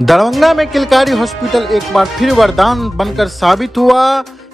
दरभंगा में किलकारी हॉस्पिटल एक बार फिर वरदान बनकर साबित हुआ।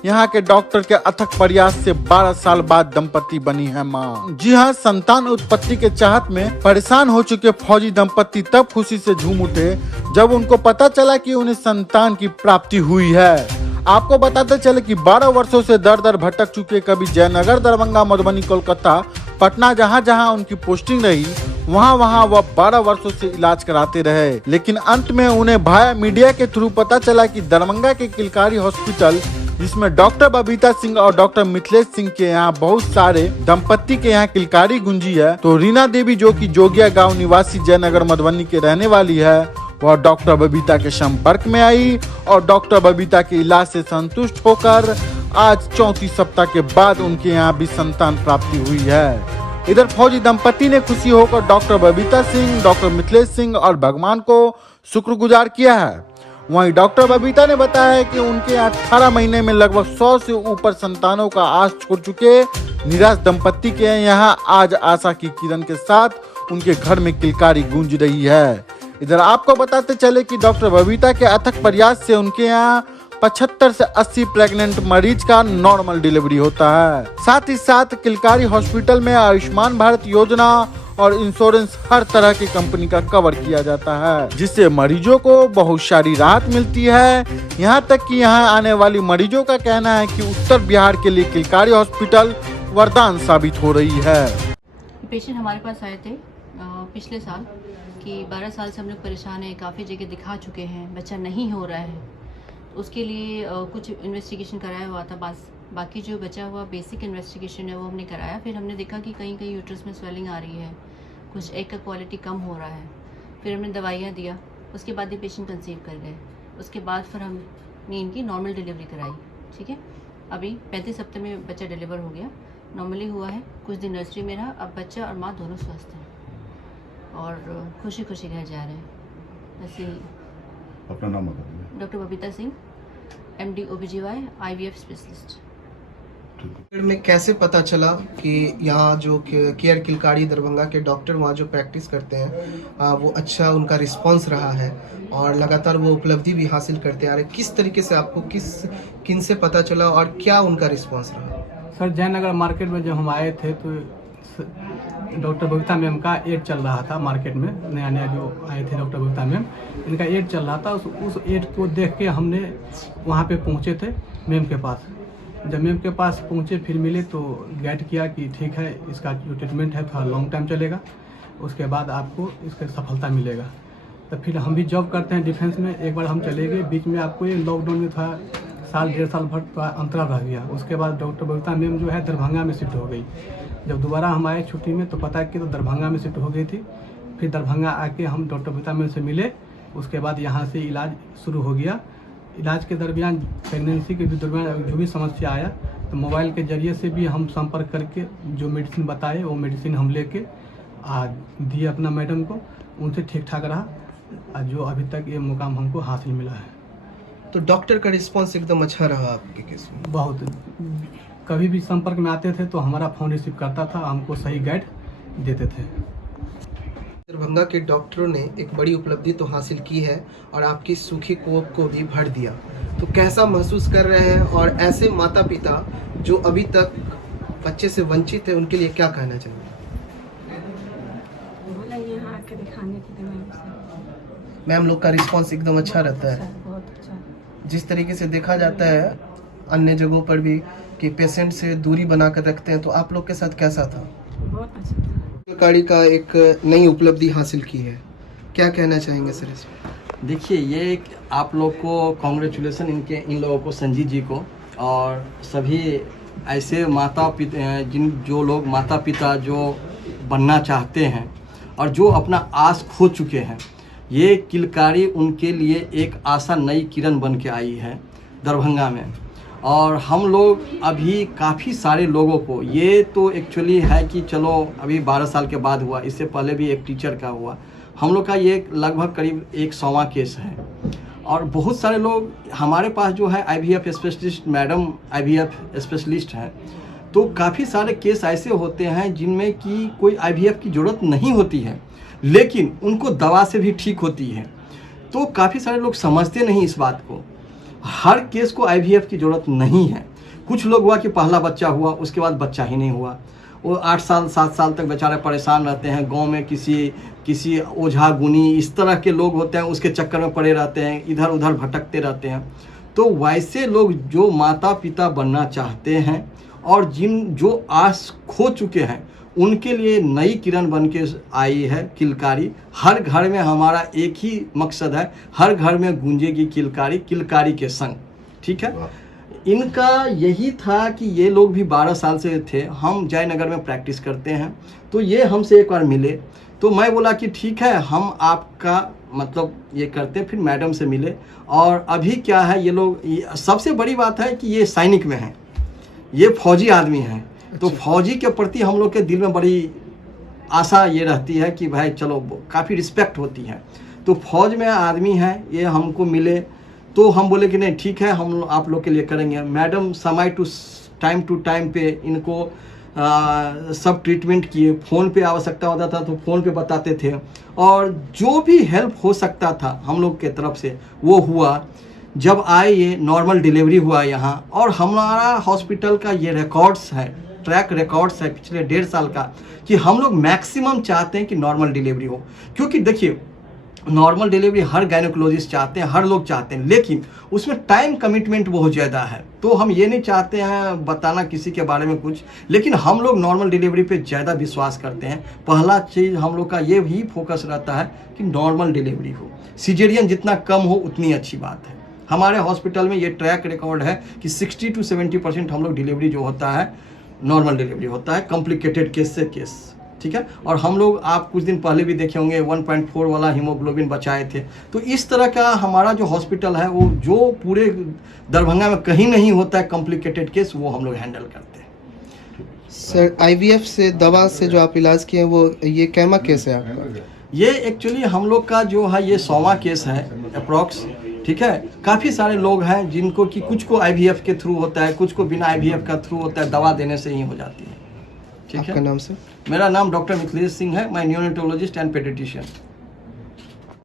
यहाँ के डॉक्टर के अथक प्रयास से 12 साल बाद दंपति बनी है मां। जी हां, संतान उत्पत्ति के चाहत में परेशान हो चुके फौजी दंपति तब खुशी से झूम उठे जब उनको पता चला कि उन्हें संतान की प्राप्ति हुई है। आपको बताते चले कि 12 वर्षों से दर दर भटक चुके कभी जयनगर, दरभंगा, मधुबनी, कोलकाता, पटना, जहां जहां उनकी पोस्टिंग रही वहां वहां वह 12 वर्षों से इलाज कराते रहे। लेकिन अंत में उन्हें भाया मीडिया के थ्रू पता चला कि दरभंगा के किलकारी हॉस्पिटल, जिसमें डॉक्टर बबीता सिंह और डॉक्टर मिथिलेश सिंह के यहाँ बहुत सारे दंपति के यहाँ किलकारी गुंजी है, तो रीना देवी जो कि जोगिया गांव निवासी जयनगर, मधुबनी के रहने वाली है, वह डॉक्टर बबीता के संपर्क में आई और डॉक्टर बबीता के इलाज से संतुष्ट होकर आज 34 सप्ताह के बाद उनके यहाँ भी संतान प्राप्ति हुई है। इधर फौजी दंपति ने खुशी होकर डॉक्टर बबीता सिंह, डॉक्टर मिथिलेश सिंह और भगवान को शुक्रगुजार किया है। वहीं डॉक्टर बबीता ने बताया है कि उनके 18 महीने में लगभग 100 से ऊपर संतानों का आस छोड़ चुके निराश दंपति के यहाँ आज आशा की किरण के साथ उनके घर में किलकारी गूंज रही है। इधर आपको बताते चले कि डॉक्टर बबीता के अथक प्रयास से उनके यहाँ 75 से 80 प्रेग्नेंट मरीज का नॉर्मल डिलीवरी होता है। साथ ही साथ किलकारी हॉस्पिटल में आयुष्मान भारत योजना और इंश्योरेंस हर तरह की कंपनी का कवर किया जाता है, जिससे मरीजों को बहुत सारी राहत मिलती है। यहाँ तक कि यहाँ आने वाली मरीजों का कहना है कि उत्तर बिहार के लिए किलकारी हॉस्पिटल वरदान साबित हो रही है। पेशेंट हमारे पास आए थे पिछले साल कि 12 साल से हम लोग परेशान हैं, काफ़ी जगह दिखा चुके हैं, बच्चा नहीं हो रहा है। उसके लिए कुछ इन्वेस्टिगेशन कराया हुआ था, बस बाकी जो बचा हुआ बेसिक इन्वेस्टिगेशन है वो हमने कराया। फिर हमने देखा कि कहीं कहीं यूट्रस में स्वेलिंग आ रही है, कुछ एग का क्वालिटी कम हो रहा है। फिर हमने दवाइयाँ दिया, उसके बाद ये पेशेंट कंसीव कर गए। उसके बाद फिर हमने इनकी नॉर्मल डिलीवरी कराई। ठीक है, अभी 35 हफ्ते में बच्चा डिलीवर हो गया, नॉर्मली हुआ है। कुछ दिन नर्सरी में रहा, अब बच्चा और माँ दोनों स्वस्थ हैं और खुशी खुशी घर जा रहे हैं। ऐसे ही। अपना नाम बता दीजिए। Doctor Babita Singh, MD OBGY IVF specialist. में कैसे पता चला कि यहाँ जो केयर किलकारी दरभंगा के डॉक्टर वहाँ जो प्रैक्टिस करते हैं वो अच्छा उनका रिस्पांस रहा है और लगातार वो उपलब्धि भी हासिल करते आ रहे, किस तरीके से आपको किन से पता चला और क्या उनका रिस्पांस रहा? सर, जयनगर मार्केट में जब हम आए थे तो डॉक्टर बबीता मैम का एड चल रहा था मार्केट में। नया नया जो आए थे डॉक्टर बबीता मैम, इनका एड चल रहा था। उस एड को देख के हमने वहाँ पे पहुँचे थे मैम के पास। जब मैम के पास पहुँचे फिर मिले तो गाइड किया कि ठीक है, इसका जो ट्रीटमेंट है थोड़ा लॉन्ग टाइम चलेगा, उसके बाद आपको इसका सफलता मिलेगा। तो फिर हम भी जॉब करते हैं डिफेंस में, एक बार हम चले गए, बीच में आपको ये लॉकडाउन में था, साल 1.5 साल भर का अंतराल रह गया। उसके बाद डॉक्टर बबीता मैम जो है दरभंगा में शिफ्ट हो गई। जब दोबारा हम आए छुट्टी में तो पता कि तो दरभंगा में शिफ्ट हो गई थी। फिर दरभंगा आके हम डॉक्टर बबीता मैम से मिले, उसके बाद यहाँ से इलाज शुरू हो गया। इलाज के दरमियान प्रेगनेंसी के दरमियान जो भी समस्या आया तो मोबाइल के जरिए से भी हम संपर्क करके जो मेडिसिन बताए वो मेडिसिन हम लेके दिए अपना मैडम को, उनसे ठीक ठाक रहा, जो अभी तक ये मुकाम हमको हासिल मिला है। तो डॉक्टर का रिस्पांस एकदम अच्छा रहा आपके केस में? बहुत, कभी भी संपर्क में आते थे तो हमारा फ़ोन रिसीव करता था, हमको सही गाइड देते थे। दरभंगा के डॉक्टरों ने एक बड़ी उपलब्धि तो हासिल की है और आपकी सूखी कोख को भी भर दिया, तो कैसा महसूस कर रहे हैं? और ऐसे माता पिता जो अभी तक बच्चे से वंचित है उनके लिए क्या कहना चाहिए? यहाँ आके दिखाने के लिए मैम लोग का रिस्पांस एकदम अच्छा रहता है। बहुत अच्छा। जिस तरीके से देखा जाता है अन्य जगहों पर भी कि पेशेंट से दूरी बना कर रखते हैं, तो आप लोग के साथ कैसा था? बहुत अच्छा था। किलकारी का एक नई उपलब्धि हासिल की है, क्या कहना चाहेंगे सर इसमें? देखिए, ये एक आप लोग को कॉन्ग्रेचुलेसन इन लोगों को, संजीत जी को और सभी ऐसे माता पिता जो लोग माता पिता जो बनना चाहते हैं और जो अपना आस खो चुके हैं। ये किलकारी उनके लिए एक आशा, नई किरण बन के आई है दरभंगा में। और हम लोग अभी काफ़ी सारे लोगों को, ये तो एक्चुअली है कि चलो अभी 12 साल के बाद हुआ, इससे पहले भी एक टीचर का हुआ। हम लोग का ये लगभग करीब 100वां केस है और बहुत सारे लोग हमारे पास जो है IVF specialist, madam IVF specialist हैं, तो काफ़ी सारे केस ऐसे होते हैं जिनमें कि कोई IVF की ज़रूरत नहीं होती है, लेकिन उनको दवा से भी ठीक होती है। तो काफ़ी सारे लोग समझते नहीं इस बात को। हर केस को IVF की ज़रूरत नहीं है। कुछ लोग हुआ कि पहला बच्चा हुआ, उसके बाद बच्चा ही नहीं हुआ, वो 8 साल 7 साल तक बेचारे परेशान रहते हैं। गांव में किसी ओझा गुनी इस तरह के लोग होते हैं, उसके चक्कर में पड़े रहते हैं, इधर उधर भटकते रहते हैं। तो वैसे लोग जो माता पिता बनना चाहते हैं और जो आस खो चुके हैं, उनके लिए नई किरण बन के आई है किलकारी। हर घर में हमारा एक ही मकसद है, हर घर में गूंजेगी किलकारी, किलकारी के संग। ठीक है, इनका यही था कि ये लोग भी 12 साल से थे। हम जयनगर में प्रैक्टिस करते हैं, तो ये हमसे एक बार मिले, तो मैं बोला कि ठीक है हम आपका मतलब ये करते हैं। फिर मैडम से मिले, और अभी क्या है, ये लोग सबसे बड़ी बात है कि ये सैनिक में हैं, ये फौजी आदमी हैं। तो फौजी के प्रति हम लोग के दिल में बड़ी आशा ये रहती है कि भाई चलो, काफ़ी रिस्पेक्ट होती है। तो फौज में आदमी हैं, ये हमको मिले, तो हम बोले कि नहीं ठीक है हम आप लोग के लिए करेंगे। मैडम समय टू टाइम पे इनको सब ट्रीटमेंट किए। फ़ोन पे आवश्यकता होता था तो फ़ोन पे बताते थे, और जो भी हेल्प हो सकता था हम लोग के तरफ से वो हुआ। जब आए ये नॉर्मल डिलीवरी हुआ यहाँ, और हमारा हॉस्पिटल का ये रिकॉर्ड्स है, ट्रैक रिकॉर्ड्स है पिछले 1.5 साल का, कि हम लोग मैक्सिमम चाहते हैं कि नॉर्मल डिलीवरी हो। क्योंकि देखिए नॉर्मल डिलीवरी हर गायनोकोलॉजिस्ट चाहते हैं, हर लोग चाहते हैं, लेकिन उसमें टाइम कमिटमेंट बहुत ज़्यादा है। तो हम ये नहीं चाहते हैं बताना किसी के बारे में कुछ, लेकिन हम लोग नॉर्मल डिलीवरी पे ज़्यादा विश्वास करते हैं। पहला चीज़ हम लोग का ये भी फोकस रहता है कि नॉर्मल डिलीवरी हो, सिजेरियन जितना कम हो उतनी अच्छी बात है। हमारे हॉस्पिटल में ये ट्रैक रिकॉर्ड है कि 60 to 70% हम लोग डिलीवरी जो होता है नॉर्मल डिलीवरी होता है, कॉम्प्लिकेटेड केस से केस। ठीक है, और हम लोग आप कुछ दिन पहले भी देखे होंगे 1.4 वाला हीमोग्लोबिन बचाए थे। तो इस तरह का हमारा जो हॉस्पिटल है, वो जो पूरे दरभंगा में कहीं नहीं होता है कॉम्प्लिकेटेड केस, वो हम लोग हैंडल करते हैं। सर IVF से दवा से जो आप इलाज किए वो ये कैमा केस है आपका? ये एक्चुअली हम लोग का जो है ये 100वां केस है अप्रॉक्स। ठीक है, काफ़ी सारे लोग हैं जिनको कि कुछ को IVF के थ्रू होता है, कुछ को बिना IVF का थ्रू होता है, दवा देने से ही हो जाती है। ठीक है, आपका नाम सर? मेरा नाम डॉक्टर मिथिलेश सिंह है, मैं न्यूनेटोलॉजिस्ट एंड पेडियाट्रिशियन।